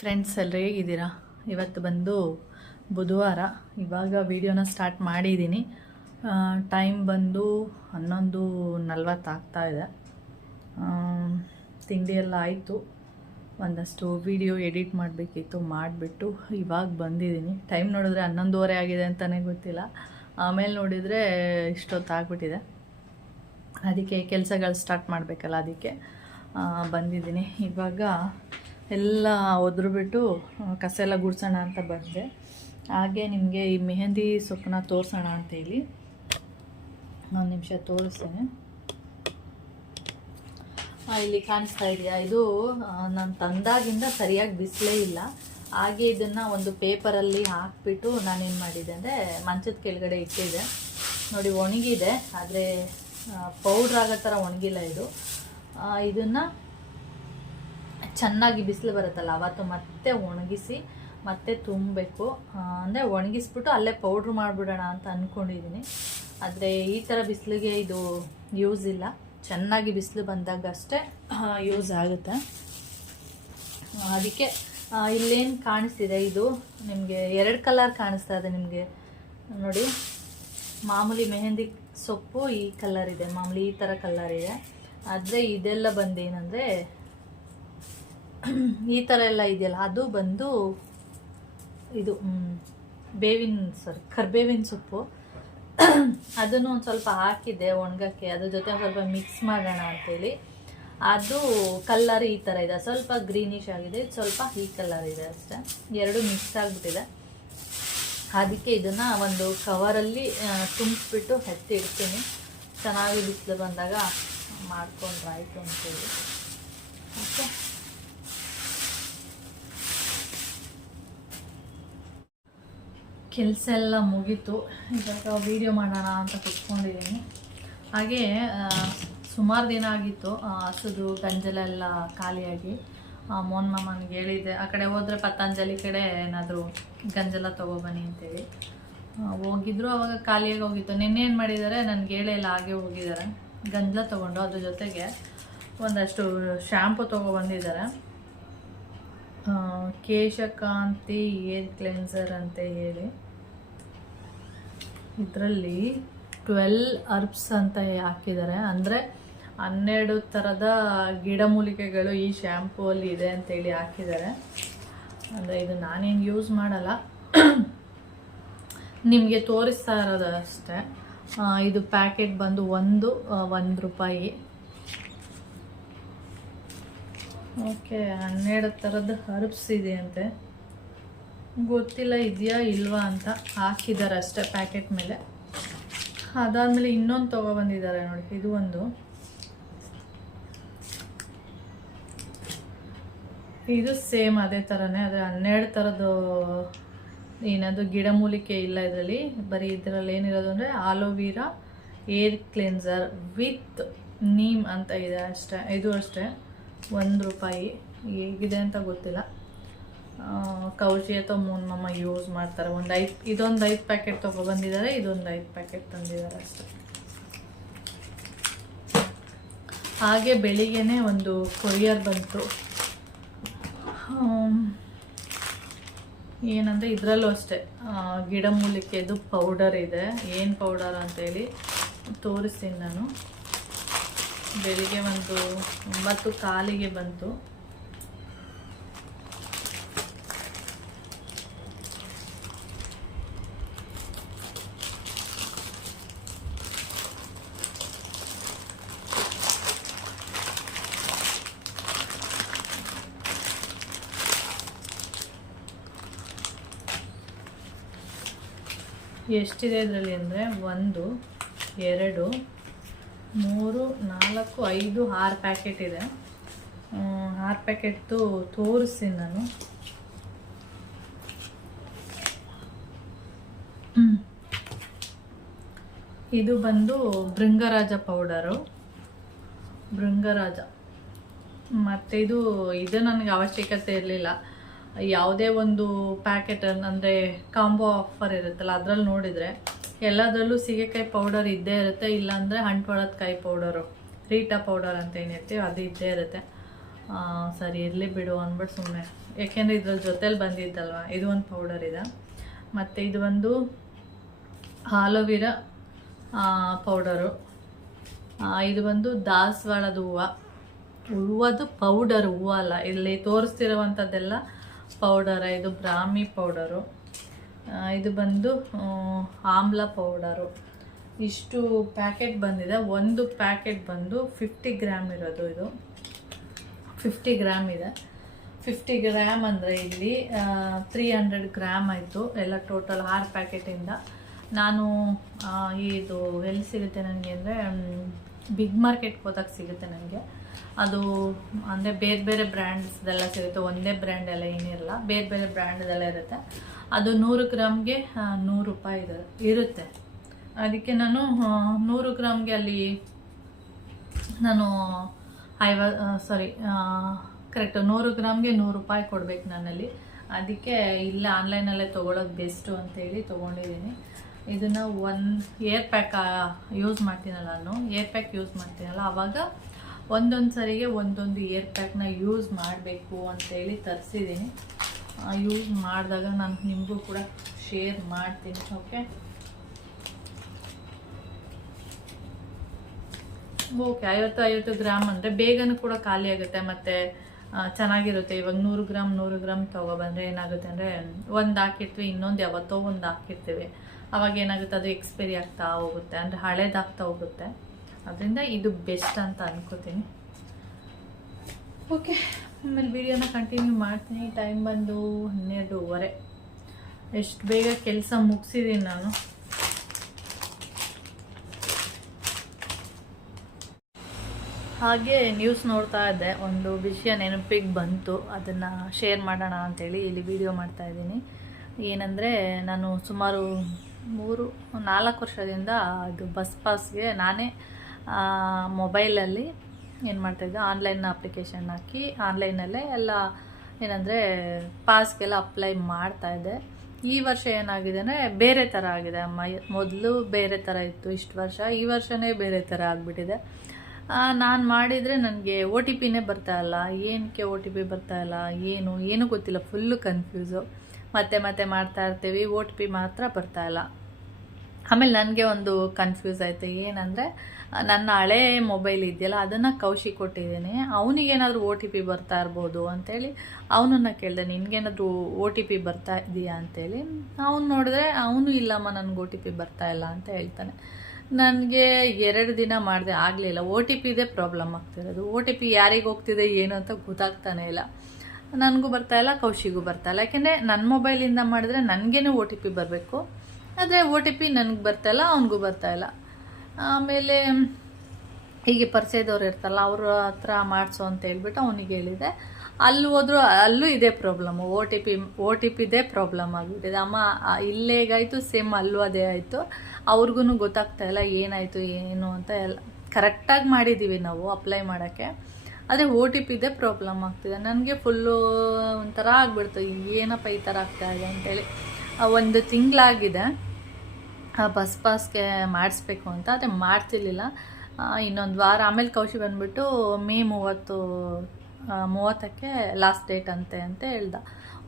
Friends ಎಲ್ಲರೂ ಹೇಗಿದ್ದೀರಾ? ಇವತ್ತು ಬಂದು ಬುಧವಾರ. ಇವಾಗ ವಿಡಿಯೋನ ಸ್ಟಾರ್ಟ್ ಮಾಡಿದ್ದೀನಿ. ಟೈಮ್ ಬಂದು ಹನ್ನೊಂದು ನಲ್ವತ್ತು ಆಗ್ತಾ ಇದೆ. ತಿಂಡಿ ಎಲ್ಲ ಆಯಿತು. ಒಂದಷ್ಟು ವಿಡಿಯೋ ಎಡಿಟ್ ಮಾಡಬೇಕಿತ್ತು, ಮಾಡಿಬಿಟ್ಟು ಇವಾಗ ಬಂದಿದ್ದೀನಿ. ಟೈಮ್ ನೋಡಿದ್ರೆ ಹನ್ನೊಂದುವರೆ ಆಗಿದೆ ಅಂತಲೇ ಗೊತ್ತಿಲ್ಲ. ಆಮೇಲೆ ನೋಡಿದರೆ ಇಷ್ಟೊತ್ತು ಆಗ್ಬಿಟ್ಟಿದೆ ಅದಕ್ಕೆ ಕೆಲಸಗಳು ಸ್ಟಾರ್ಟ್ ಮಾಡಬೇಕಲ್ಲ ಅದಕ್ಕೆ ಬಂದಿದ್ದೀನಿ. ಇವಾಗ ಎಲ್ಲ ಒದ್ರುಬಿಟ್ಟು ಕಸ ಎಲ್ಲ ಗುಡ್ಸೋಣ ಅಂತ ಬಂದೆ. ಹಾಗೆ ನಿಮಗೆ ಈ ಮೆಹಂದಿ ಸೊಪ್ಪನ್ನ ತೋರಿಸೋಣ ಅಂತೇಳಿ ಒಂದು ನಿಮಿಷ ತೋರಿಸ್ತೇನೆ. ಇಲ್ಲಿ ಕಾಣಿಸ್ತಾ ಇದೆಯಾ? ಇದು ನಾನು ತಂದಾಗಿಂದ ಸರಿಯಾಗಿ ಬಿಸಿಲೇ ಇಲ್ಲ. ಹಾಗೆ ಇದನ್ನು ಒಂದು ಪೇಪರಲ್ಲಿ ಹಾಕ್ಬಿಟ್ಟು ನಾನೇನು ಮಾಡಿದೆ ಅಂದರೆ, ಮಂಚದ ಕೆಳಗಡೆ ಇಟ್ಟಿದೆ. ನೋಡಿ, ಒಣಗಿದೆ, ಆದರೆ ಪೌಡ್ರ್ ಆಗೋ ಥರ ಒಣಗಿಲ್ಲ ಇದು. ಇದನ್ನು ಚೆನ್ನಾಗಿ ಬಿಸಿಲು ಬರುತ್ತಲ್ಲ, ಅವತ್ತು ಮತ್ತೆ ಒಣಗಿಸಿ ಮತ್ತೆ ತುಂಬಬೇಕು. ಅಂದರೆ ಒಣಗಿಸ್ಬಿಟ್ಟು ಅಲ್ಲೇ ಪೌಡ್ರ್ ಮಾಡಿಬಿಡೋಣ ಅಂತ ಅಂದ್ಕೊಂಡಿದ್ದೀನಿ ಆದರೆ ಈ ಥರ ಬಿಸಿಲಿಗೆ ಇದು ಯೂಸ್ ಇಲ್ಲ. ಚೆನ್ನಾಗಿ ಬಿಸಿಲು ಬಂದಾಗ ಅಷ್ಟೇ ಯೂಸ್ ಆಗುತ್ತೆ. ಅದಕ್ಕೆ ಇಲ್ಲೇನು ಕಾಣಿಸ್ತಿದೆ ಇದು? ನಿಮಗೆ ಎರಡು ಕಲರ್ ಕಾಣಿಸ್ತಾ ಇದೆ ನಿಮಗೆ. ನೋಡಿ, ಮಾಮೂಲಿ ಮೆಹಂದಿ ಸೊಪ್ಪು ಈ ಕಲರ್ ಇದೆ. ಮಾಮೂಲಿ ಈ ಥರ ಕಲರ್ ಇದೆ. ಆದರೆ ಇದೆಲ್ಲ ಬಂದು ಏನಂದರೆ ಈ ಥರ ಎಲ್ಲ ಇದೆಯಲ್ಲ, ಅದು ಬಂದು ಇದು ಬೇವಿನ ಸಾರಿ ಕರ್ಬೇವಿನ ಸೊಪ್ಪು. ಅದನ್ನು ಒಂದು ಸ್ವಲ್ಪ ಹಾಕಿದೆ ಒಣಗಕ್ಕೆ, ಅದ್ರ ಜೊತೆ ಸ್ವಲ್ಪ ಮಿಕ್ಸ್ ಮಾಡೋಣ ಅಂತೇಳಿ. ಅದು ಕಲ್ಲರ್ ಈ ಥರ ಇದೆ, ಸ್ವಲ್ಪ ಗ್ರೀನಿಶ್ ಆಗಿದೆ, ಸ್ವಲ್ಪ ಈ ಕಲ್ಲರ್ ಇದೆ ಅಷ್ಟೇ. ಎರಡು ಮಿಕ್ಸ್ ಆಗಿಬಿಟ್ಟಿದೆ. ಅದಕ್ಕೆ ಇದನ್ನು ಒಂದು ಕವರಲ್ಲಿ ತುಂಬಿಸ್ಬಿಟ್ಟು ಎತ್ತಿ ಇಡ್ತೀನಿ. ಚೆನ್ನಾಗಿ ಬಿಸಿಲು ಬಂದಾಗ ಮಾಡ್ಕೊಂಡ್ರಾಯ್ತು ಅಂತೇಳಿ. ಓಕೆ ಕೆಲಸ ಎಲ್ಲ ಮುಗೀತು ಇವಾಗ ವೀಡಿಯೋ ಮಾಡೋಣ ಅಂತ ಕುತ್ಕೊಂಡಿದ್ದೀನಿ. ಹಾಗೆ ಸುಮಾರು ದಿನ ಆಗಿತ್ತು ಹಸುದು, ಗಂಜಲೆಲ್ಲ ಖಾಲಿಯಾಗಿ. ಮೋಹನ್ ಮಾಮನಿಗೆ ಹೇಳಿದ್ದೆ, ಆ ಕಡೆ ಹೋದರೆ ಪತಂಜಲಿ ಕಡೆ ಏನಾದರೂ ಗಂಜಲ ತೊಗೊಬನ್ನಿ ಅಂತೇಳಿ. ಹೋಗಿದ್ರು, ಅವಾಗ ಖಾಲಿಯಾಗಿ ಹೋಗಿತ್ತು. ನಿನ್ನೆ ಏನು ಮಾಡಿದ್ದಾರೆ ನನಗೆ ಹೇಳೇ ಇಲ್ಲ ಹಾಗೆ ಹೋಗಿದ್ದಾರೆ. ಗಂಜಲ ತೊಗೊಂಡು ಅದ್ರ ಜೊತೆಗೆ ಒಂದಷ್ಟು ಶ್ಯಾಂಪು ತೊಗೊಬಂದಿದ್ದಾರೆ. ಕೇಶಕಾಂತಿ ಏರ್ ಕ್ಲೆನ್ಸರ್ ಅಂತ ಹೇಳಿ. ಇದರಲ್ಲಿ ಟ್ವೆಲ್ ಅರ್ಬ್ಸ್ ಅಂತ ಹಾಕಿದ್ದಾರೆ. ಅಂದರೆ ಹನ್ನೆರಡು ಥರದ ಗಿಡಮೂಲಿಕೆಗಳು ಈ ಶ್ಯಾಂಪೂವಲ್ಲಿ ಇದೆ ಅಂತೇಳಿ ಹಾಕಿದ್ದಾರೆ. ಅಂದರೆ ಇದು ನಾನೇನು ಯೂಸ್ ಮಾಡಲ್ಲ. ನಿಮಗೆ ತೋರಿಸ್ತಾ ಇರೋದು ಅಷ್ಟೇ ಇದು ಪ್ಯಾಕೆಟ್ ಬಂದು ಒಂದು ಒಂದು ರೂಪಾಯಿ. ಓಕೆ ಹನ್ನೆರಡು ಥರದ ಹರ್ಬ್ಸ್ ಇದೆ ಅಂತೆ ಗೊತ್ತಿಲ್ಲ, ಇದೆಯಾ ಇಲ್ವಾ ಅಂತ ಹಾಕಿದ್ದಾರೆ ಅಷ್ಟೇ ಪ್ಯಾಕೆಟ್ ಮೇಲೆ. ಅದಾದಮೇಲೆ ಇನ್ನೊಂದು ತೊಗೊಬಂದಿದ್ದಾರೆ ನೋಡಿ, ಇದು ಒಂದು. ಇದು ಸೇಮ್ ಅದೇ ಥರನೇ ಆದರೆ ಹನ್ನೆರಡು ಥರದ್ದು ಏನದು ಗಿಡಮೂಲಿಕೆ ಇಲ್ಲ ಇದರಲ್ಲಿ, ಬರೀ ಇದರಲ್ಲಿ ಏನಿರೋದು ಅಂದರೆ aloe vera air cleanser with neem ಅಂತ ಇದೆ ಅಷ್ಟೇ, ಇದು ಅಷ್ಟೇ. ಒಂದು ರೂಪಾಯಿ, ಹೇಗಿದೆ ಅಂತ ಗೊತ್ತಿಲ್ಲ. ಕೌಜಿ ಅಥವಾ ಮೂನ್ಮಮ್ಮ ಯೂಸ್ ಮಾಡ್ತಾರೆ. ಒಂದು ಐದು, ಇದೊಂದು ಐದು ಪ್ಯಾಕೆಟ್ ತೊಗೊಬಂದಿದ್ದಾರೆ ಇದೊಂದು ಐದು ಪ್ಯಾಕೆಟ್ ತಂದಿದ್ದಾರೆ ಅಷ್ಟೆ. ಹಾಗೆ ಬೆಳಿಗ್ಗೆನೆ ಒಂದು ಕೊರಿಯರ್ ಬಂತು. ಏನಂದರೆ ಇದರಲ್ಲೂ ಅಷ್ಟೇ. ಗಿಡಮೂಲಿಕೆದು ಪೌಡರ್ ಇದೆ. ಏನು ಪೌಡರ್ ಅಂತೇಳಿ ತೋರಿಸ್ತೀನಿ ನಾನು. ಬೆಳಿಗ್ಗೆ ಒಂದು ಒಂಬತ್ತು ಕಾಲಿಗೆ ಬಂತು. ಎಷ್ಟಿದೆ ಅದರಲ್ಲಿ ಅಂದರೆ ಒಂದು, ಎರಡು, ಮೂರು, ನಾಲ್ಕು, ಐದು, ಆರು ಪ್ಯಾಕೆಟ್ ಇದೆ. ಆರು ಪ್ಯಾಕೆಟ್ದು ತೋರಿಸ್ತೀನಿ ನಾನು. ಇದು ಬಂದು ಭೃಂಗರಾಜ ಪೌಡರು. ಭೃಂಗರಾಜ. ಮತ್ತು ಇದು ಇದು ನನಗೆ ಅವಶ್ಯಕತೆ ಇರಲಿಲ್ಲ. ಯಾವುದೇ ಒಂದು ಪ್ಯಾಕೆಟ್ ಅಂದರೆ ಕಾಂಬೋ ಆಫರ್ ಇರುತ್ತಲ್ಲ, ಅದರಲ್ಲಿ ನೋಡಿದರೆ ಎಲ್ಲದರಲ್ಲೂ ಸೀಗೆಕಾಯಿ ಪೌಡರ್ ಇದ್ದೇ ಇರುತ್ತೆ, ಇಲ್ಲಾಂದರೆ ಕಾಯಿ ಪೌಡರು ರೀಟಾ ಪೌಡರ್ ಅಂತ ಏನಿರ್ತೀವಿ ಅದು ಇದ್ದೇ ಇರುತ್ತೆ. ಸರಿ, ಇರಲಿ ಬಿಡು ಅಂದ್ಬಿಟ್ಟು ಸುಮ್ಮನೆ ಯಾಕೆಂದರೆ ಇದ್ರ ಜೊತೆಲಿ ಬಂದಿದ್ದಲ್ವ ಇದು ಒಂದು ಪೌಡರ್ ಇದೆ. ಮತ್ತು ಇದು ಒಂದು ಹಾಲೋವಿರ ಪೌಡರು ಇದು ಒಂದು ದಾಸವಾಳದ ಹೂವು. ಹೂವದು ಪೌಡರ್ ಹೂವು ಅಲ್ಲ ಇಲ್ಲಿ ತೋರಿಸ್ತಿರುವಂಥದ್ದೆಲ್ಲ ಪೌಡರ ಇದು ಬ್ರಾಹ್ಮಿ ಪೌಡರು ಇದು ಬಂದು ಆಮ್ಲ ಪೌಡರು ಇಷ್ಟು ಪ್ಯಾಕೆಟ್ ಬಂದಿದೆ. ಒಂದು ಪ್ಯಾಕೆಟ್ ಬಂದು ಫಿಫ್ಟಿ ಗ್ರಾಮ್ ಇರೋದು ಇದು. ಫಿಫ್ಟಿ ಗ್ರಾಮ್ ಇದೆ. ಫಿಫ್ಟಿ ಗ್ರಾಮ್ ಅಂದರೆ ಇಲ್ಲಿ ತ್ರೀ ಹಂಡ್ರೆಡ್ ಗ್ರಾಮ್ ಆಯಿತು. ಎಲ್ಲ ಟೋಟಲ್ ಆರು ಪ್ಯಾಕೆಟಿಂದ ನಾನು ಇದು ಎಲ್ಲಿ ಸಿಗುತ್ತೆ ನನಗೆ ಅಂದರೆ ಬಿಗ್ ಮಾರ್ಕೆಟ್ಗೆ ಹೋದಾಗ ಸಿಗುತ್ತೆ ನನಗೆ ಅದು ಅಂದರೆ ಬೇರೆ ಬೇರೆ ಬ್ರ್ಯಾಂಡ್ಸ್ದೆಲ್ಲ ಸಿಗುತ್ತೆ. ಒಂದೇ ಬ್ರ್ಯಾಂಡ್ ಎಲ್ಲ ಏನಿರಲ್ಲ. ಬೇರೆ ಬೇರೆ ಬ್ರ್ಯಾಂಡ್ದೆಲ್ಲ ಇರುತ್ತೆ. ಅದು ನೂರು ಗ್ರಾಮ್ಗೆ ನೂರು ರೂಪಾಯಿ ಇದೆ ಇರುತ್ತೆ. ಅದಕ್ಕೆ ನಾನು ನೂರು ಗ್ರಾಮ್ಗೆ ಅಲ್ಲಿ ನಾನು ಐವ ಸಾರಿ ಕರೆಕ್ಟ್ ನೂರು ಗ್ರಾಮ್ಗೆ ನೂರು ರೂಪಾಯಿ ಕೊಡ್ಬೇಕು ನಾನಲ್ಲಿ ಅದಕ್ಕೆ ಇಲ್ಲ ಆನ್ಲೈನಲ್ಲೇ ತೊಗೊಳೋದು ಬೆಸ್ಟು ಅಂತೇಳಿ ತೊಗೊಂಡಿದ್ದೀನಿ. ಇದನ್ನು ಒನ್ ಏರ್ ಪ್ಯಾಕ್ ಯೂಸ್ ಮಾಡ್ತೀನಲ್ಲ ನಾನು. ಏರ್ ಪ್ಯಾಕ್ ಯೂಸ್ ಮಾಡ್ತೀನಲ್ಲ ಆವಾಗ ಒಂದೊಂದು ಸರಿಗೆ ಒಂದೊಂದು ಏರ್ ಪ್ಯಾಕ್ನ ಯೂಸ್ ಮಾಡಬೇಕು ಅಂತೇಳಿ ತರಿಸಿದ್ದೀನಿ. ಯೂಸ್ ಮಾಡಿದಾಗ ನಾನು ನಿಮಗೂ ಕೂಡ ಶೇರ್ ಮಾಡ್ತೀನಿ ಓಕೆ ಓಕೆ ಐವತ್ತು ಐವತ್ತು ಗ್ರಾಮ್ ಅಂದರೆ ಬೇಗನೂ ಕೂಡ ಖಾಲಿ ಆಗುತ್ತೆ, ಮತ್ತು ಚೆನ್ನಾಗಿರುತ್ತೆ. ಇವಾಗ ನೂರು ಗ್ರಾಮ್ ನೂರು ಗ್ರಾಮ್ ತೊಗೊಬಂದರೆ ಏನಾಗುತ್ತೆ ಅಂದರೆ ಒಂದು ಹಾಕಿರ್ತೀವಿ, ಇನ್ನೊಂದು ಯಾವತ್ತೋ ಒಂದು ಹಾಕಿರ್ತೀವಿ. ಅವಾಗ ಏನಾಗುತ್ತೆ, ಅದು ಎಕ್ಸ್ಪೈರಿ ಆಗ್ತಾ ಹೋಗುತ್ತೆ, ಅಂದರೆ ಹಳೇದಾಗ್ತಾ ಹೋಗುತ್ತೆ. ಅದರಿಂದ ಇದು ಬೆಸ್ಟ್ ಅಂತ ಅನ್ಕೋತೀನಿ. ಓಕೆ, ಆಮೇಲೆ ವಿಡಿಯೋನ ಕಂಟಿನ್ಯೂ ಮಾಡ್ತೀನಿ. ಟೈಮ್ ಬಂದು ಹನ್ನೆರಡೂವರೆ ಎಷ್ಟು ಬೇಗ ಕೆಲಸ ಮುಗಿಸಿದ್ದೀನಿ ನಾನು. ಹಾಗೆ ನ್ಯೂಸ್ ನೋಡ್ತಾ ಇದ್ದೆ. ಒಂದು ವಿಷಯ ನೆನಪಿಗೆ ಬಂತು. ಅದನ್ನು ಶೇರ್ ಮಾಡೋಣ ಅಂತೇಳಿ ಇಲ್ಲಿ ವಿಡಿಯೋ ಮಾಡ್ತಾ ಇದ್ದೀನಿ. ಏನಂದರೆ ನಾನು ಸುಮಾರು ಮೂರು ನಾಲ್ಕು ವರ್ಷದಿಂದ ಅದು ಬಸ್ ಪಾಸ್ಗೆ ನಾನೇ ಮೊಬೈಲಲ್ಲಿ ಏನು ಮಾಡ್ತಾಯಿದ್ದೆ ಆನ್ಲೈನ್ ಅಪ್ಲಿಕೇಶನ್ ಹಾಕಿ ಆನ್ಲೈನಲ್ಲೇ ಎಲ್ಲ ಏನಂದರೆ ಪಾಸ್ಗೆಲ್ಲ ಅಪ್ಲೈ ಮಾಡ್ತಾಯಿದ್ದೆ ಈ ವರ್ಷ ಏನಾಗಿದೆ ಅಂದರೆ ಬೇರೆ ಥರ ಆಗಿದೆ ಅಮ್ಮ. ಮೊದಲು ಬೇರೆ ಥರ ಇತ್ತು, ಇಷ್ಟು ವರ್ಷ. ಈ ವರ್ಷವೇ ಬೇರೆ ಥರ ಆಗಿಬಿಟ್ಟಿದೆ. ನಾನು ಮಾಡಿದರೆ ನನಗೆ ಒ ಟಿ ಪಿನೇ ಬರ್ತಾ ಇಲ್ಲ. ಏನಕ್ಕೆ ಒ ಟಿ ಪಿ ಬರ್ತಾ ಇಲ್ಲ? ಏನು? ಏನೂ ಗೊತ್ತಿಲ್ಲ. Full confuse. ಮತ್ತೆ ಮತ್ತೆ ಮಾಡ್ತಾ ಇರ್ತೀವಿ ಒ ಟಿ ಪಿ ಮಾತ್ರ ಬರ್ತಾ ಇಲ್ಲ. ಆಮೇಲೆ ನನಗೆ ಒಂದು ಕನ್ಫ್ಯೂಸ್ ಆಯಿತು. ಏನಂದರೆ ನನ್ನ ಹಳೆ ಮೊಬೈಲ್ ಇದೆಯಲ್ಲ, ಅದನ್ನು ಕೌಶಿ ಕೊಟ್ಟಿದ್ದೀನಿ. ಅವನಿಗೇನಾದರೂ ಓ ಟಿ ಪಿ ಬರ್ತಾ ಇರ್ಬೋದು ಅಂತೇಳಿ ಅವನನ್ನು ಕೇಳಿದೆ, ನಿನಗೇನಾದರೂ ಓ ಟಿ ಪಿ ಬರ್ತಾ ಇದೆಯಾ ಅಂತೇಳಿ. ಅವನು ನೋಡಿದ್ರೆ ಅವನು ಇಲ್ಲಮ್ಮ, ನನಗೆ ಓ ಟಿ ಪಿ ಬರ್ತಾ ಇಲ್ಲ ಅಂತ ಹೇಳ್ತಾನೆ. ನನಗೆ ಎರಡು ದಿನ ಮಾಡಿದೆ, ಆಗಲಿಲ್ಲ. ಓ ಟಿ ಪಿದೇ ಪ್ರಾಬ್ಲಮ್ ಆಗ್ತಿರೋದು. ಓ ಟಿ ಪಿ ಯಾರಿಗೆ ಹೋಗ್ತಿದೆ, ಏನು ಅಂತ ಗೊತ್ತಾಗ್ತಾನೆ ಇಲ್ಲ. ನನಗೂ ಬರ್ತಾ ಇಲ್ಲ, ಕೌಶಿಗೂ ಬರ್ತಾ ಇಲ್ಲ. ಯಾಕೆಂದರೆ ನನ್ನ ಮೊಬೈಲಿಂದ ಮಾಡಿದ್ರೆ ನನಗೇನು ಓ ಟಿ ಪಿ ಬರಬೇಕು. ಆದರೆ ಓ ಟಿ ಪಿ ನನಗೆ ಬರ್ತಾ ಇಲ್ಲ, ಅವನಿಗೂ ಇಲ್ಲ. ಆಮೇಲೆ ಹೀಗೆ ಪರಿಚಯದವ್ರು ಇರ್ತಲ್ಲ ಅವ್ರ ಹತ್ರ ಮಾಡಿಸು ಅಂತ ಹೇಳ್ಬಿಟ್ಟು ಅವನಿಗೆ ಹೇಳಿದೆ. ಅಲ್ಲಿ ಹೋದ್ರು, ಅಲ್ಲೂ ಇದೇ problem O T P O T ಪಿದೇ problem ಆಗಿಬಿಟ್ಟಿದೆ. ಅಮ್ಮ ಇಲ್ಲೇ ಹೇಗಾಯಿತು ಸೇಮ್ ಅಲ್ಲೂ ಅದೇ ಆಯಿತು. ಅವ್ರಿಗೂ ಗೊತ್ತಾಗ್ತಾ ಇಲ್ಲ, ಏನಾಯಿತು, ಏನು ಅಂತ ಎಲ್ಲ. ಕರೆಕ್ಟಾಗಿ ಮಾಡಿದ್ದೀವಿ ನಾವು ಅಪ್ಲೈ ಮಾಡೋಕ್ಕೆ. ಆದರೆ ಓ ಟಿ ಪಿದೇ ಪ್ರಾಬ್ಲಮ್ ಆಗ್ತಿದೆ. ನನಗೆ ಫುಲ್ಲು ಒಂಥರ ಆಗ್ಬಿಡ್ತು ಏನಪ್ಪ ಈ ಥರ ಆಗ್ತಾಯಿದೆ ಇದೆ ಅಂತೇಳಿ. ಒಂದು ತಿಂಗಳಾಗಿದೆ. ಬಸ್ ಪಾಸ್ಗೆ ಮಾಡಿಸ್ಬೇಕು ಅಂತ, ಅದೇ ಮಾಡ್ತಿರ್ಲಿಲ್ಲ. ಇನ್ನೊಂದು ವಾರ, ಆಮೇಲೆ ಕೌಶಿ ಬಂದ್ಬಿಟ್ಟು ಮೇ ಮೂವತ್ತು ಮೂವತ್ತಕ್ಕೆ ಲಾಸ್ಟ್ ಡೇಟ್ ಅಂತೆ ಅಂತ ಹೇಳ್ದ.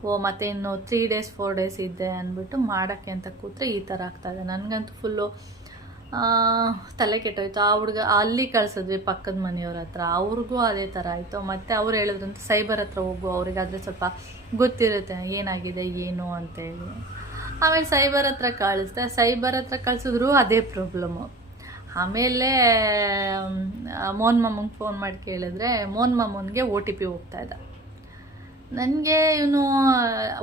ಓ, ಮತ್ತೆ ಇನ್ನು ತ್ರೀ ಡೇಸ್ ಫೋರ್ ಡೇಸ್ ಇದೆ ಅಂದ್ಬಿಟ್ಟು ಮಾಡೋಕ್ಕೆ ಅಂತ ಕೂತ್ರೆ ಈ ಥರ ಆಗ್ತಾಯಿದೆ ನನಗಂತೂ ಫುಲ್ಲು ತಲೆ ಕೆಟ್ಟೋಯ್ತು. ಆ ಹುಡುಗ, ಅಲ್ಲಿ ಕಳಿಸಿದ್ವಿ ಪಕ್ಕದ ಮನೆಯವ್ರ ಹತ್ರ. ಅವ್ರಿಗೂ ಅದೇ ಥರ ಆಯಿತು. ಮತ್ತು ಅವ್ರು ಹೇಳಿದ್ರಂತ, ಸೈಬರ್ ಹತ್ರ ಹೋಗು, ಅವ್ರಿಗಾದರೆ ಸ್ವಲ್ಪ ಗೊತ್ತಿರುತ್ತೆ, ಏನಾಗಿದೆ, ಏನು? ಅಂತೇಳಿ ಆಮೇಲೆ ಸೈಬರ್ ಹತ್ರ ಕಳಿಸ್ದೆ. ಸೈಬರ್ ಹತ್ರ ಕಳಿಸಿದ್ರು ಅದೇ ಪ್ರಾಬ್ಲಮ್ಮು ಆಮೇಲೆ ಮೋನ್ ಮಾಮಂಗೆ ಫೋನ್ ಮಾಡಿ ಕೇಳಿದ್ರೆ ಮೋನ್ ಮಾಮನ್ಗೆ ಓ ಟಿ ಪಿ ಹೋಗ್ತಾಯಿದ್ದ ನನಗೆ ಇವನು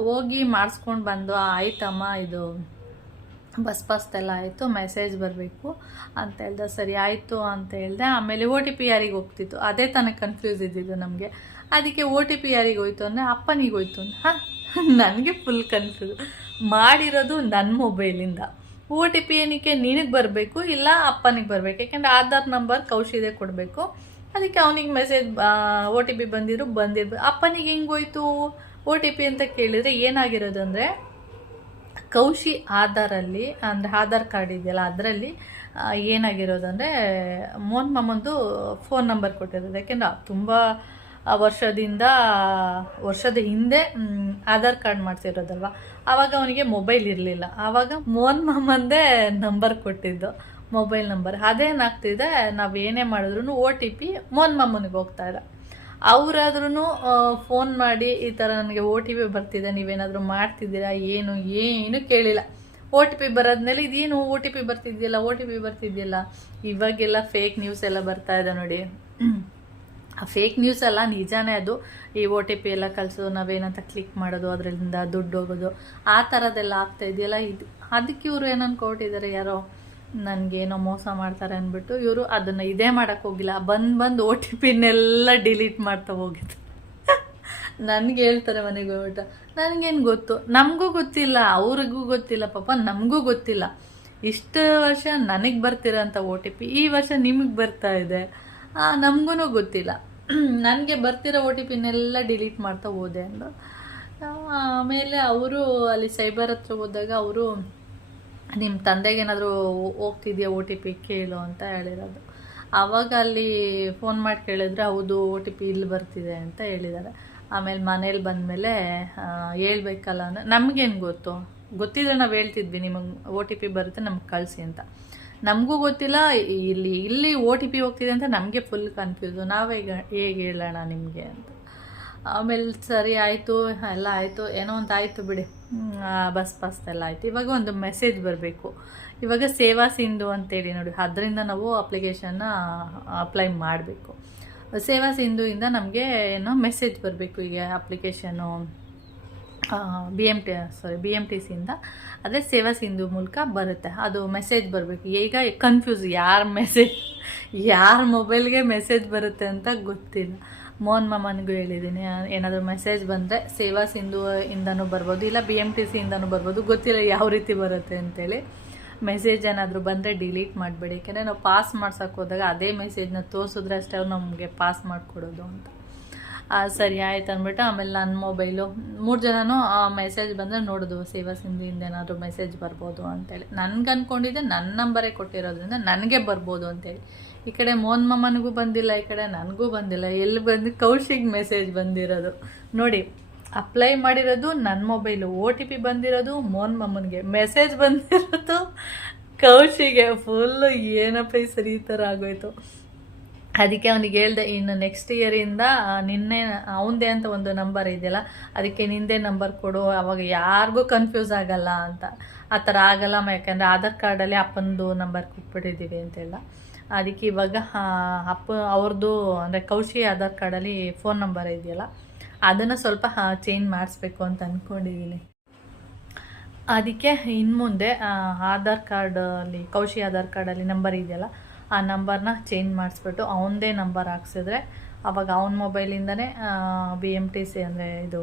ಹೋಗಿ ಮಾಡಿಸ್ಕೊಂಡು ಬಂದು ಆಯ್ತಮ್ಮ, ಇದು ಬಸ್ ಪಾಸ್ದೆಲ್ಲ ಆಯಿತು ಮೆಸೇಜ್ ಬರಬೇಕು. ಅಂತ ಹೇಳ್ದೆ. ಸರಿ, ಆಯಿತು, ಅಂತ ಹೇಳ್ದೆ. ಆಮೇಲೆ ಓ ಟಿ ಪಿ ಯಾರಿಗೆ ಹೋಗ್ತಿತ್ತು? ಅದೇ ತನಕ ಕನ್ಫ್ಯೂಸ್ ಇದ್ದಿದ್ದು ನಮಗೆ. ಅದಕ್ಕೆ ಓ ಟಿ ಪಿ ಯಾರಿಗೆ ಹೋಯ್ತು ಅಂದರೆ ಅಪ್ಪನಿಗೆ ಹೋಯ್ತು. ಹಾಂ, ನನಗೆ ಫುಲ್ ಕನ್ಫ್ಯೂಸ್ ಮಾಡಿರೋದು ನನ್ನ ಮೊಬೈಲಿಂದ. ಒ ಟಿ ಪಿ ಏನಕ್ಕೆ ನಿನಗೆ ಬರಬೇಕು ಇಲ್ಲ ಅಪ್ಪನಿಗೆ ಬರಬೇಕು? ಯಾಕೆಂದರೆ ಆಧಾರ್ ನಂಬರ್ ಕೌಶಿದೆ ಕೊಡಬೇಕು. ಅದಕ್ಕೆ ಅವನಿಗೆ ಮೆಸೇಜ್ ಒ ಟಿ ಪಿ ಬಂದಿದ್ರು ಬಂದಿರ್ಬೇಕು ಅಪ್ಪನಿಗೆ ಹೆಂಗೆ ಹೋಯ್ತು ಒ ಟಿ ಪಿ ಅಂತ ಕೇಳಿದರೆ ಏನಾಗಿರೋದು ಅಂದರೆ, ಕೌಶಿ ಆಧಾರಲ್ಲಿ, ಅಂದರೆ ಆಧಾರ್ ಕಾರ್ಡ್ ಇದೆಯಲ್ಲ ಅದರಲ್ಲಿ ಏನಾಗಿರೋದು ಅಂದರೆ, ಮೋಹನ್ ಮಾಮಂದು ಫೋನ್ ನಂಬರ್ ಕೊಟ್ಟಿರೋದು. ಯಾಕೆಂದ್ರೆ ತುಂಬ ವರ್ಷದಿಂದ, ವರ್ಷದ ಹಿಂದೆ ಆಧಾರ್ ಕಾರ್ಡ್ ಮಾಡ್ತಿರೋದಲ್ವ ಆವಾಗ ಅವನಿಗೆ ಮೊಬೈಲ್ ಇರಲಿಲ್ಲ. ಆವಾಗ ಮೋಹನ್ ಮಾಮಂದೇ ನಂಬರ್ ಕೊಟ್ಟಿದ್ದು, ಮೊಬೈಲ್ ನಂಬರ್. ಅದೇನಾಗ್ತಿದೆ ನಾವು ಏನೇ ಮಾಡಿದ್ರು ಓ ಟಿ ಪಿ ಮೋಹನ್ ಮಾಮನಿಗೆ ಹೋಗ್ತಾ ಇಲ್ಲ ಅವರಾದ್ರೂ ಫೋನ್ ಮಾಡಿ ಈ ಥರ ನನಗೆ ಓ ಟಿ ಪಿ ಬರ್ತಿದೆ, ನೀವೇನಾದರೂ ಮಾಡ್ತಿದ್ದೀರಾ, ಏನು ಏನು ಕೇಳಿಲ್ಲ. ಓ ಟಿ ಪಿ ಬರೋದ್ಮೇಲೆ ಇದೇನು ಓ ಟಿ ಪಿ ಬರ್ತಿದ್ಯಲ್ಲ, ಓ ಟಿ ಪಿ ಬರ್ತಿದ್ಯಲ್ಲ, ಇವಾಗೆಲ್ಲ ಫೇಕ್ ನ್ಯೂಸ್ ಎಲ್ಲ ಬರ್ತಾ ಇದೆ ನೋಡಿ. ಫೇಕ್ ನ್ಯೂಸ್ ಅಲ್ಲ, ನಿಜಾನೇ ಅದು. ಈ ಓ ಟಿ ಪಿ ಎಲ್ಲ ಕಳಿಸೋದು, ನಾವೇನಂತ ಕ್ಲಿಕ್ ಮಾಡೋದು, ಅದರಿಂದ ದುಡ್ಡು ಹೋಗೋದು, ಆ ಥರದ್ದೆಲ್ಲ ಆಗ್ತಾ ಇದೆಯಲ್ಲ. ಇದು ಅದಕ್ಕೆ ಇವರು ಏನು ಕೊಟ್ಟಿದ್ದಾರೆ ಯಾರೋ ನನಗೇನೋ ಮೋಸ ಮಾಡ್ತಾರೆ ಅಂದ್ಬಿಟ್ಟು ಇವರು ಅದನ್ನು ಇದೇ ಮಾಡೋಕ್ಕೆ ಹೋಗಿಲ್ಲ. ಬಂದು ಬಂದು ಓ ಟಿ ಪಿನೆಲ್ಲ ಡಿಲೀಟ್ ಮಾಡ್ತಾ ಹೋಗಿದ್ದು ನನಗೆ ಹೇಳ್ತಾರೆ ಮನೆಗೆ ಹೋಗ್ಬಿಟ್ಟು, ನನಗೇನು ಗೊತ್ತು? ನಮಗೂ ಗೊತ್ತಿಲ್ಲ, ಅವ್ರಿಗೂ ಗೊತ್ತಿಲ್ಲ, ಪಾಪ ನಮಗೂ ಗೊತ್ತಿಲ್ಲ. ಇಷ್ಟು ವರ್ಷ ನನಗೆ ಬರ್ತಿರೋಂಥ ಓ ಟಿ ಪಿ ಈ ವರ್ಷ ನಿಮಗೆ ಬರ್ತಾ ಇದೆ. ನಮಗೂ ಗೊತ್ತಿಲ್ಲ. ನನಗೆ ಬರ್ತಿರೋ ಓ ಟಿ ಪಿನೆಲ್ಲ ಡಿಲೀಟ್ ಮಾಡ್ತಾ ಹೋದೆ ಅಂದು ಆಮೇಲೆ ಅವರು ಅಲ್ಲಿ ಸೈಬರ್ ಹತ್ರ ಹೋದಾಗ ಅವರು ನಿಮ್ಮ ತಂದೆಗೇನಾದರೂ ಹೋಗ್ತಿದ್ಯಾ ಓ ಟಿ ಪಿ ಕೇಳು ಅಂತ ಹೇಳಿರೋದು. ಆವಾಗ ಅಲ್ಲಿ ಫೋನ್ ಮಾಡಿ ಕೇಳಿದ್ರೆ, ಹೌದು ಓ ಟಿ ಪಿ ಇಲ್ಲಿ ಬರ್ತಿದೆ ಅಂತ ಹೇಳಿದ್ದಾರೆ. ಆಮೇಲೆ ಮನೇಲಿ ಬಂದಮೇಲೆ ಹೇಳ್ಬೇಕಲ್ಲ ಅಂದರೆ ನಮಗೇನು ಗೊತ್ತು? ಗೊತ್ತಿದ್ರೆ ನಾವು ಹೇಳ್ತಿದ್ವಿ, ನಿಮಗೆ ಓ ಟಿ ಪಿ ಬರುತ್ತೆ, ನಮ್ಗೆ ಕಳಿಸಿ ಅಂತ. ನಮಗೂ ಗೊತ್ತಿಲ್ಲ, ಇಲ್ಲಿ ಇಲ್ಲಿ ಓ ಟಿ ಪಿ ಹೋಗ್ತಿದೆ ಅಂತ ನಮಗೆ ಫುಲ್ ಕನ್ಫ್ಯೂಸು ನಾವೇ ಹೇಗೆ ಹೇಳೋಣ ನಿಮಗೆ ಅಂತ. ಆಮೇಲೆ ಸರಿ ಆಯಿತು, ಎಲ್ಲ ಆಯಿತು, ಏನೋ ಒಂದು ಆಯಿತು ಬಿಡಿ. ಬಸ್ ಪಾಸ್ ಎಲ್ಲ ಆಯಿತು. ಇವಾಗ ಒಂದು ಮೆಸೇಜ್ ಬರಬೇಕು. ಇವಾಗ ಸೇವಾ ಸಿಂಧು ಅಂತೇಳಿ ನೋಡಿ, ಅದರಿಂದ ನಾವು ಅಪ್ಲಿಕೇಶನ್ನ ಅಪ್ಲೈ ಮಾಡಬೇಕು. ಸೇವಾ ಸಿಂಧುವಿಂದ ನಮಗೆ ಏನೋ ಮೆಸೇಜ್ ಬರಬೇಕು ಈಗ application B M T sorry B M T ಸಿಯಿಂದ ಅದೇ ಸೇವಾ ಸಿಂಧು ಮೂಲಕ ಬರುತ್ತೆ. ಅದು ಮೆಸೇಜ್ ಬರಬೇಕು. ಈಗ ಕನ್ಫ್ಯೂಸ್ ಯಾರ ಮೆಸೇಜ್ ಯಾರ ಮೊಬೈಲ್ಗೆ ಮೆಸೇಜ್ ಬರುತ್ತೆ ಅಂತ ಗೊತ್ತಿಲ್ಲ. ಮೋಹನ್ ಮಾಮನಿಗೂ ಹೇಳಿದ್ದೀನಿ. ಏನಾದರೂ ಮೆಸೇಜ್ ಬಂದರೆ ಸೇವಾ ಸಿಂಧು ಇಂದನೂ ಬರ್ಬೋದು, ಇಲ್ಲ ಬಿ ಎಂ ಟಿ ಸಿಯಿಂದನೂ ಬರ್ಬೋದು, ಗೊತ್ತಿಲ್ಲ ಯಾವ ರೀತಿ ಬರುತ್ತೆ ಅಂತೇಳಿ. ಮೆಸೇಜ್ ಏನಾದರೂ ಬಂದರೆ ಡಿಲೀಟ್ ಮಾಡಬೇಡಿ. ಯಾಕೆಂದರೆ ನಾವು ಪಾಸ್ ಮಾಡ್ಸೋಕೆ ಹೋದಾಗ ಅದೇ ಮೆಸೇಜ್ನ ತೋರಿಸಿದ್ರೆ ಅಷ್ಟೇ ಅವ್ರು ನಮಗೆ ಪಾಸ್ ಮಾಡಿಕೊಡೋದು ಅಂತ. ಸರಿ, ಆಯ್ತು ಅಂದ್ಬಿಟ್ಟು ಆಮೇಲೆ ನನ್ನ ಮೊಬೈಲು ಮೂರು ಜನನೂ ಆ ಮೆಸೇಜ್ ಬಂದರೆ ನೋಡೋದು, ಸೇವಾ ಸಿಂಧಿಯಿಂದ ಏನಾದರೂ ಮೆಸೇಜ್ ಬರ್ಬೋದು ಅಂತೇಳಿ. ನನ್ಗೆ ಅಂದ್ಕೊಂಡಿದ್ದೆ ನನ್ನ ನಂಬರೇ ಕೊಟ್ಟಿರೋದ್ರಿಂದ ನನಗೆ ಬರ್ಬೋದು ಅಂತೇಳಿ. ಈ ಕಡೆ ಮೋಹನ್ ಮಮ್ಮನಿಗೂ ಬಂದಿಲ್ಲ, ಈ ಕಡೆ ನನಗೂ ಬಂದಿಲ್ಲ ಎಲ್ಲಿ ಬಂದು ಕೌಶಿಕ್ ಮೆಸೇಜ್ ಬಂದಿರೋದು. ನೋಡಿ ಅಪ್ಲೈ ಮಾಡಿರೋದು ನನ್ನ ಮೊಬೈಲು ಓ ಟಿ ಪಿ ಬಂದಿರೋದು ಮೋಹನ್ ಮಮ್ಮನಿಗೆ ಮೆಸೇಜ್ ಬಂದಿರೋದು ಕೌಶಿಗೆ. ಫುಲ್ಲು ಏನಪ್ಪ ಈ ಸರಿ ಈ ಥರ ಆಗೋಯ್ತು. ಅದಕ್ಕೆ ಅವನಿಗೆ ಹೇಳ್ದೆ, ಇನ್ನು ನೆಕ್ಸ್ಟ್ ಇಯರಿಂದ ನಿನ್ನೆ ಅವನದೇ ಅಂತ ಒಂದು ನಂಬರ್ ಇದೆಯಲ್ಲ, ಅದಕ್ಕೆ ನಿಂದೇ ನಂಬರ್ ಕೊಡು, ಅವಾಗ ಯಾರಿಗೂ ಕನ್ಫ್ಯೂಸ್ ಆಗಲ್ಲ ಅಂತ. ಆ ಥರ ಆಗಲ್ಲ ಯಾಕಂದರೆ ಆಧಾರ್ ಕಾರ್ಡಲ್ಲಿ ಅಪ್ಪಂದು ನಂಬರ್ ಕೊಟ್ಬಿಟ್ಟಿದ್ದೀವಿ ಅಂತೆಲ್ಲ ಅದಕ್ಕೆ ಇವಾಗ ಅಪ್ಪ ಅವ್ರದ್ದು ಅಂದರೆ ಕೌಶಿ ಆಧಾರ್ ಕಾರ್ಡಲ್ಲಿ ಫೋನ್ ನಂಬರ್ ಇದೆಯಲ್ಲ, ಅದನ್ನು ಸ್ವಲ್ಪ ಚೇಂಜ್ ಮಾಡಿಸ್ಬೇಕು ಅಂತ ಅಂದ್ಕೊಂಡಿದ್ದೀನಿ ಅದಕ್ಕೆ ಇನ್ನು ಮುಂದೆ ಆಧಾರ್ ಕಾರ್ಡಲ್ಲಿ ಕೌಶಿ ಆಧಾರ್ ಕಾರ್ಡಲ್ಲಿ ನಂಬರ್ ಇದೆಯಲ್ಲ ಆ ನಂಬರ್ನ ಚೇಂಜ್ ಮಾಡಿಸ್ಬಿಟ್ಟು ಅವನದೇ ನಂಬರ್ ಹಾಕ್ಸಿದ್ರೆ ಅವಾಗ ಅವನ ಮೊಬೈಲಿಂದನೇ ಬಿ ಎಂ ಟಿ ಸಿ ಅಂದರೆ ಇದು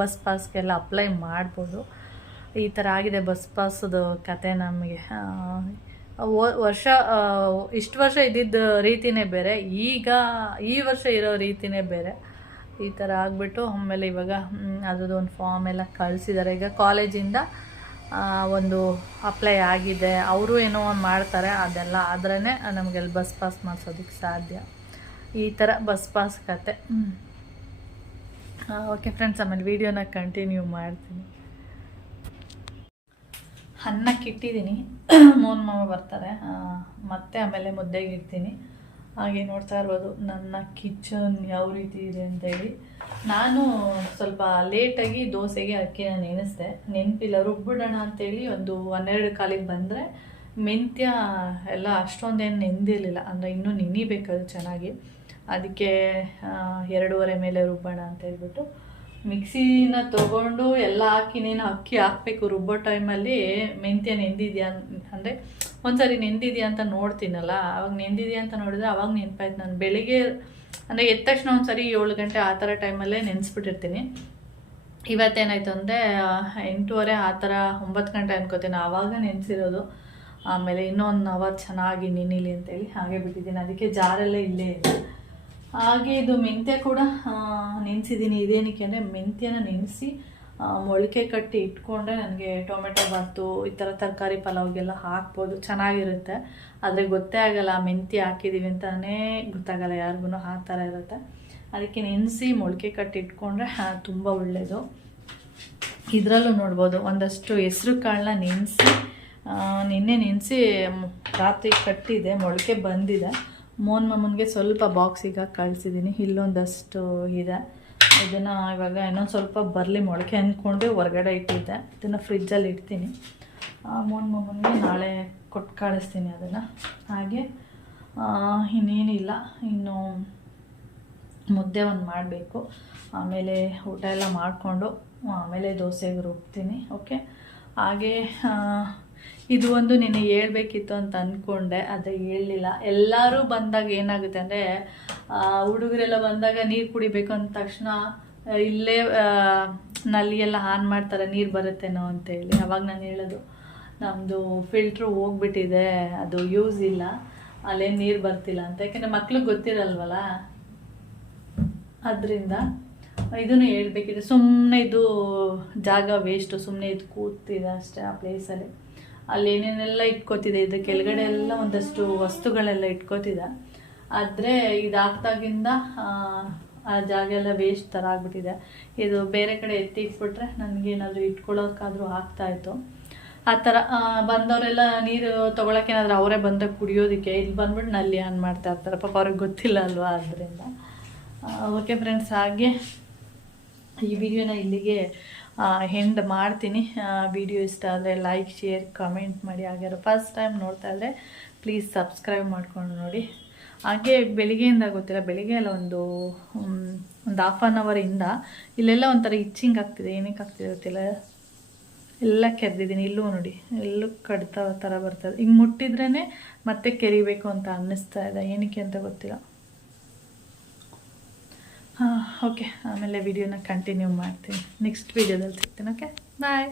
ಬಸ್ ಪಾಸ್ಗೆಲ್ಲ ಅಪ್ಲೈ ಮಾಡ್ಬೋದು. ಈ ಥರ ಆಗಿದೆ ಬಸ್ ಪಾಸದು ಕತೆ ನಮಗೆ. ವರ್ಷ ಇಷ್ಟು ವರ್ಷ ಇದ್ದಿದ್ದ ರೀತಿನೇ ಬೇರೆ, ಈಗ ಈ ವರ್ಷ ಇರೋ ರೀತಿನೇ ಬೇರೆ. ಈ ಥರ ಆಗಿಬಿಟ್ಟು ಆಮೇಲೆ ಇವಾಗ ಅದ್ರದ್ದು ಒಂದು ಫಾರ್ಮ್ ಎಲ್ಲ ಕಳಿಸಿದ್ದಾರೆ ಈಗ ಕಾಲೇಜಿಂದ ಒಂದು ಅಪ್ಲೈ ಆಗಿದೆ. ಅವರು ಏನೋ ಒಂದು ಮಾಡ್ತಾರೆ, ಅದೆಲ್ಲ ಆದ್ರೇ ನಮಗೆಲ್ಲ ಬಸ್ ಪಾಸ್ ಮಾಡಿಸೋದಕ್ಕೆ ಸಾಧ್ಯ. ಈ ಥರ ಬಸ್ ಪಾಸ್ ಕತೆ. ಓಕೆ ಫ್ರೆಂಡ್ಸ್ ಆಮೇಲೆ ವೀಡಿಯೋನ ಕಂಟಿನ್ಯೂ ಮಾಡ್ತೀನಿ. ಅನ್ನಕ್ಕೆ ಇಟ್ಟಿದ್ದೀನಿ ಮೋನ್ ಮಾವ ಬರ್ತಾರೆ. ಮತ್ತೆ ಆಮೇಲೆ ಮುದ್ದೆಗೆ ಇಡ್ತೀನಿ. ಹಾಗೆ ನೋಡ್ತಾ ಇರ್ಬೋದು. ನನ್ನ ಕಿಚನ್ ಯಾವ ರೀತಿ ಇದೆ ಅಂತೇಳಿ ನಾನು ಸ್ವಲ್ಪ ಲೇಟಾಗಿ ದೋಸೆಗೆ ಅಕ್ಕಿನ ನೆನೆಸ್ದೆ ನೆನಪಿಲ್ಲ, ರುಬ್ಬಿಡೋಣ ಅಂತೇಳಿ ಒಂದು ಹನ್ನೆರಡು ಕಾಲಿಗೆ ಬಂದರೆ ಮೆಂತ್ಯ ಎಲ್ಲ ಅಷ್ಟೊಂದೇನು ನೆಂದಿರಲಿಲ್ಲ. ಅಂದರೆ ಇನ್ನೂ ನೆನಿಬೇಕದು ಚೆನ್ನಾಗಿ. ಅದಕ್ಕೆ ಎರಡೂವರೆ ಮೇಲೆ ರುಬ್ಬೋಣ ಅಂತ ಹೇಳ್ಬಿಟ್ಟು ಮಿಕ್ಸಿನ ತೊಗೊಂಡು ಎಲ್ಲ ಹಾಕಿ, ನೀನು ಅಕ್ಕಿ ಹಾಕಬೇಕು ರುಬ್ಬೋ ಟೈಮಲ್ಲಿ ಮೆಂತ್ಯ ನೆಂದಿದ್ಯಾ ಅಂದರೆ ಒಂದ್ಸರಿ ನೆಂದಿದ್ಯಾ ಅಂತ ನೋಡ್ತೀನಲ್ಲ, ಅವಾಗ ನೆಂದಿದ್ಯಾ ಅಂತ ನೋಡಿದ್ರೆ ಅವಾಗ ನೆನಪಾಯ್ತು ನಾನು. ಬೆಳಿಗ್ಗೆ, ಅಂದರೆ ಎದ್ದ ತಕ್ಷಣ ಒಂದ್ಸರಿ ಏಳು ಗಂಟೆ ಆ ಥರ ಟೈಮಲ್ಲೇ ನೆನೆಸ್ಬಿಟ್ಟಿರ್ತೀನಿ. ಇವತ್ತೇನಾಯ್ತು ಅಂದರೆ ಎಂಟೂವರೆ ಆ ಥರ ಒಂಬತ್ತು ಗಂಟೆ ಅನ್ಕೋತೀನಿ. ಆವಾಗ ನೆನೆಸಿರೋದು. ಆಮೇಲೆ ಇನ್ನೊಂದು ಅವರ್ ಚೆನ್ನಾಗಿ ನೆನಿಲಿ ಅಂತೇಳಿ ಹಾಗೆ ಬಿಟ್ಟಿದ್ದೀನಿ. ಅದಕ್ಕೆ ಜಾರೆಲ್ಲ ಇಲ್ಲೇ ಇದೆ ಹಾಗೆ ಇದು ಮೆಂತ್ಯ ಕೂಡ ನೆನೆಸಿದ್ದೀನಿ. ಇದೇನಕ್ಕೆ ಅಂದರೆ ಮೆಂತ್ಯನ ನೆನೆಸಿ ಮೊಳಕೆ ಕಟ್ಟಿ ಇಟ್ಕೊಂಡ್ರೆ ನನಗೆ ಟೊಮೆಟೊ ಬಾತು, ಈ ಥರ ತರಕಾರಿ ಪಲಾವ್ಗೆಲ್ಲ ಹಾಕ್ಬೋದು. ಚೆನ್ನಾಗಿರುತ್ತೆ. ಆದರೆ ಗೊತ್ತೇ ಆಗಲ್ಲ, ಮೆಂತ್ಯ ಹಾಕಿದ್ದೀವಿ ಅಂತಲೇ ಗೊತ್ತಾಗಲ್ಲ ಯಾರಿಗೂ ಆ ಥರ ಇರುತ್ತೆ. ಅದಕ್ಕೆ ನೆನೆಸಿ ಮೊಳಕೆ ಕಟ್ಟಿ ಇಟ್ಕೊಂಡ್ರೆ ತುಂಬ ಒಳ್ಳೆಯದು ಇದರಲ್ಲೂ ನೋಡ್ಬೋದು, ಒಂದಷ್ಟು ಹೆಸ್ರು ಕಾಳನ್ನ ನೆನೆಸಿ ನಿನ್ನೆ ನೆನೆಸಿ ರಾತ್ರಿ ಕಟ್ಟಿದೆ, ಮೊಳಕೆ ಬಂದಿದೆ. ಮೋನ್ ಮಮ್ಮನಿಗೆ ಸ್ವಲ್ಪ ಬಾಕ್ಸಿಗೆ ಕಳಿಸಿದ್ದೀನಿ ಇಲ್ಲೊಂದಷ್ಟು ಇದೆ. ಇದನ್ನು ಇವಾಗ ಇನ್ನೊಂದು ಸ್ವಲ್ಪ ಬರಲಿ ಮೊಳಕೆ ಅಂದ್ಕೊಂಡು ಹೊರಗಡೆ ಇಟ್ಟಿದ್ದೆ. ಇದನ್ನು ಫ್ರಿಜ್ಜಲ್ಲಿ ಇಡ್ತೀನಿ. ಮೋನ್ ಮಮ್ಮನಿಗೆ ನಾಳೆ ಕೊಟ್ಟು ಕಳಿಸ್ತೀನಿ ಅದನ್ನು. ಹಾಗೆ ಇನ್ನೇನಿಲ್ಲ. ಇನ್ನು ಮುದ್ದೆ ಒಂದು ಮಾಡಬೇಕು. ಆಮೇಲೆ ಊಟ ಎಲ್ಲ ಮಾಡಿಕೊಂಡು, ಆಮೇಲೆ ದೋಸೆಗೆ ರುಬ್ತೀನಿ ಓಕೆ ಹಾಗೆ ಇದು ಒಂದು ನಿನ್ನೆ ಹೇಳ್ಬೇಕಿತ್ತು ಅಂತ ಅಂದ್ಕೊಂಡೆ ಆದರೆ ಹೇಳಲಿಲ್ಲ. ಎಲ್ಲರೂ ಬಂದಾಗ ಏನಾಗುತ್ತೆ ಅಂದರೆ ಹುಡುಗರೆಲ್ಲ ಬಂದಾಗ ನೀರು ಕುಡಿಬೇಕು ಅಂದ ತಕ್ಷಣ ಇಲ್ಲೇ ನಲ್ಲಿ ಎಲ್ಲ ಆನ್ ಮಾಡ್ತಾರೆ, ನೀರು ಬರುತ್ತೇನೋ ಅಂತೇಳಿ ಅವಾಗ ನಾನು ಹೇಳೋದು ನಮ್ಮದು ಫಿಲ್ಟ್ರು ಹೋಗ್ಬಿಟ್ಟಿದೆ, ಅದು ಯೂಸ್ ಇಲ್ಲ ಅಲ್ಲೇನು ನೀರು ಬರ್ತಿಲ್ಲ ಅಂತ. ಯಾಕೆಂದರೆ ಮಕ್ಳಿಗೆ ಗೊತ್ತಿರಲ್ವಲ್ಲ? ಅದರಿಂದ ಇದನ್ನು ಹೇಳ್ಬೇಕಿದೆ. ಸುಮ್ಮನೆ ಇದು ಜಾಗ ವೇಸ್ಟು ಸುಮ್ಮನೆ ಇದು ಕೂತಿದೆ ಅಷ್ಟೇ ಆ ಪ್ಲೇಸಲ್ಲಿ ಅಲ್ಲಿ ಏನೇನೆಲ್ಲ ಇಟ್ಕೋತಿದೆ ಇದು ಕೆಳಗಡೆ ಎಲ್ಲ ಒಂದಷ್ಟು ವಸ್ತುಗಳೆಲ್ಲ ಇಟ್ಕೋತಿದೆ ಆದರೆ ಇದಾಗ್ದಾಗಿಂದ ಆ, ಜಾಗ ಎಲ್ಲ ವೇಸ್ಟ್ ಥರ ಆಗ್ಬಿಟ್ಟಿದೆ. ಇದು ಬೇರೆ ಕಡೆ ಎತ್ತಿ ಇಟ್ಬಿಟ್ರೆ ನನಗೇನಾದರೂ ಇಟ್ಕೊಳ್ಳೋಕ್ಕಾದರೂ ಆಗ್ತಾಯಿತ್ತು ಆ ಥರ ಬಂದವರೆಲ್ಲ ನೀರು ತೊಗೊಳಕ್ಕೇನಾದ್ರೂ ಅವರೇ ಬಂದಾಗ ಕುಡಿಯೋದಕ್ಕೆ. ಇಲ್ಲಿ ಬಂದ್ಬಿಟ್ಟು ನಲ್ಲಿ ಆನ್ ಮಾಡ್ತಾ ಇರ್ತಾರೆ. ಪಾಪ ಅವ್ರಿಗೆ ಗೊತ್ತಿಲ್ಲ ಅಲ್ವಾ ಆದ್ದರಿಂದ ಓಕೆ ಫ್ರೆಂಡ್ಸ್ ಹಾಗೆ ಈ ವಿಡಿಯೋನ ಇಲ್ಲಿಗೆ ಹೆಂಡ್ ಮಾಡ್ತೀನಿ. ವಿಡಿಯೋ ಇಷ್ಟ ಆದರೆ ಲೈಕ್ ಶೇರ್ ಕಮೆಂಟ್ ಮಾಡಿ. ಹಾಗೆ ಫಸ್ಟ್ ಟೈಮ್ ನೋಡ್ತಾ ಇದ್ದರೆ ಪ್ಲೀಸ್ ಸಬ್ಸ್ಕ್ರೈಬ್ ಮಾಡ್ಕೊಂಡು ನೋಡಿ. ಹಾಗೆ ಬೆಳಿಗ್ಗೆಯಿಂದ ಗೊತ್ತಿಲ್ಲ, ಬೆಳಿಗ್ಗೆ ಎಲ್ಲ ಒಂದು ಒಂದು ಹಾಫ್ ಆನ್ ಅವರಿಂದ ಇಲ್ಲೆಲ್ಲ ಒಂಥರ ಇಚ್ಚಿಂಗ್ ಆಗ್ತಿದೆ, ಏನಕ್ಕೆ ಆಗ್ತಿದೆ ಗೊತ್ತಿಲ್ಲ. ಎಲ್ಲ ಕೆರೆದಿದ್ದೀನಿ, ಇಲ್ಲೂ ನೋಡಿ, ಎಲ್ಲೂ ಕಡ್ತಾ ಥರ ಬರ್ತದೆ. ಹಿಂಗೆ ಮುಟ್ಟಿದ್ರೇ ಮತ್ತೆ ಕೆರಿಬೇಕು ಅಂತ ಅನ್ನಿಸ್ತಾ ಇದೆ, ಏನಕ್ಕೆ ಅಂತ ಗೊತ್ತಿಲ್ಲ. ಹಾಂ ಓಕೆ ಆಮೇಲೆ ವಿಡಿಯೋನ ಕಂಟಿನ್ಯೂ ಮಾಡ್ತೀನಿ. ನೆಕ್ಸ್ಟ್ ವಿಡಿಯೋದಲ್ಲಿ ಸಿಗ್ತೀನಿ ಓಕೆ ಬಾಯ್